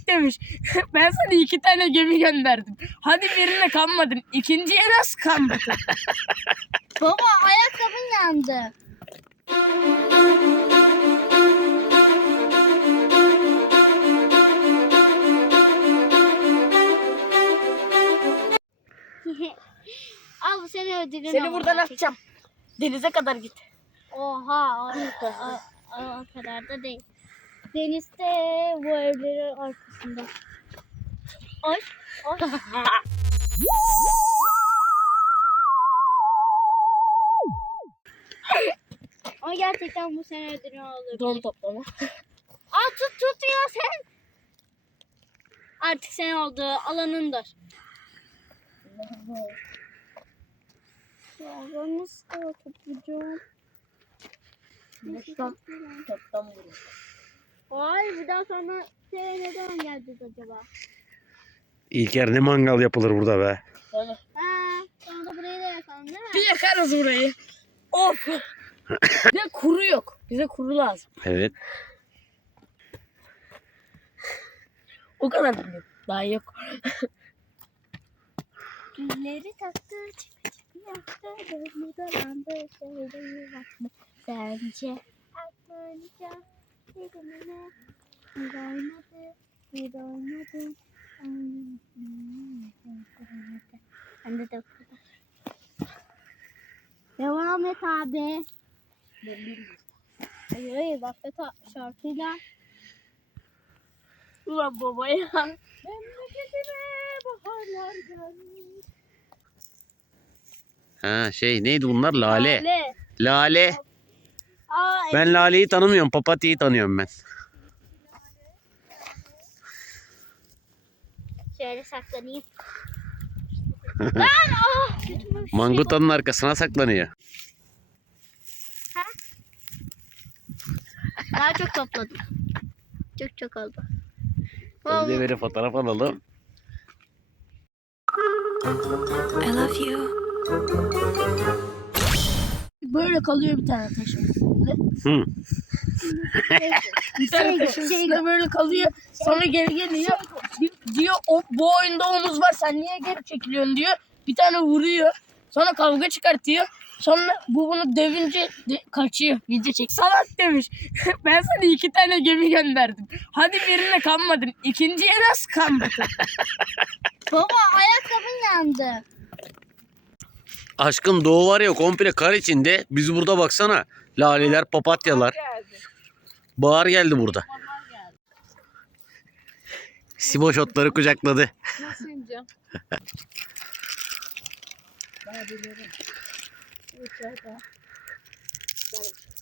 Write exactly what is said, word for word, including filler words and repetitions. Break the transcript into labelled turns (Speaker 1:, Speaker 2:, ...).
Speaker 1: demiş. Ben sana iki tane gemi gönderdim. Hadi birine kanmadın. İkinciye nasıl kanmadın?
Speaker 2: Baba ayakkabın yandı. Al bu seni ödülün.
Speaker 1: Seni buradan atacağım. Denize kadar git.
Speaker 2: Oha o, o, o, o kadar da değil. Denizde bu evlerin arkasında. Ay ay. Ama gerçekten bu sene ödülün olur.
Speaker 1: Don toplama.
Speaker 2: Aa tut tut ya sen. Artık sen olduğu alanındır. Ya ben nasıl toplayacağım?
Speaker 1: Toptan, toptan vurur.
Speaker 2: Vay bir daha sonra şeye ne zaman geleceğiz acaba?
Speaker 3: İlker ne mangal yapılır burada be.
Speaker 1: Böyle.
Speaker 2: Ha, sonra da burayı da yakalım değil mi?
Speaker 1: Bir yakarız burayı. Of. Bize kuru yok. Bize kuru lazım.
Speaker 3: Evet.
Speaker 1: O kadar biliyorum. Daha yok.
Speaker 2: Gülleri taktı, çıkı çıkı yaktı, gözünü dolandı, söyleyeyim bakma. Sence aklınca birbirine bir oynadı, bir oynadı. Ben de de bu kadar. Devam et abi. Hayır hayır bak da şarkıyla.
Speaker 1: Ulan baba ya.
Speaker 2: Memleketime baharlar gelmiş.
Speaker 3: Ha şey neydi bunlar? Lale.
Speaker 2: Lale.
Speaker 3: Lale.
Speaker 2: Aa,
Speaker 3: Ben laleyi tanımıyorum. Papatyayı tanıyorum ben.
Speaker 2: şöyle saklanayım. Lan ah! Götüme bir şey
Speaker 3: Mangutanın arkasına saklanıyor.
Speaker 2: Ha? Daha çok topladım. Çok çok oldu.
Speaker 3: Bir de böyle fotoğraf alalım.
Speaker 4: I love you.
Speaker 1: Böyle kalıyor bir tane taşın üstünde.
Speaker 3: Hı.
Speaker 1: Bir tane
Speaker 2: Şey-
Speaker 1: taşın
Speaker 2: şey-
Speaker 1: üstünde böyle kalıyor. Sonra geri geliyor. Bir- diyor o, bu oyunda omuz var sen niye geri çekiliyorsun diyor. Bir tane vuruyor. Sonra kavga çıkartıyor. Sonra bu bunu dövünce de, kaçıyor. Video çek. Salak demiş. Ben sana iki tane gemi gönderdim. Hadi birine kanmadın. İkinciye nasıl kanmadın?
Speaker 2: Baba ayakkabın yandı.
Speaker 3: Aşkın doğu var ya komple kar içinde. Biz burada baksana. Laleler, papatyalar. Bahar geldi burada. Siboş otları kucakladı.
Speaker 1: Nasıl ineceğim? Daha biliyorum.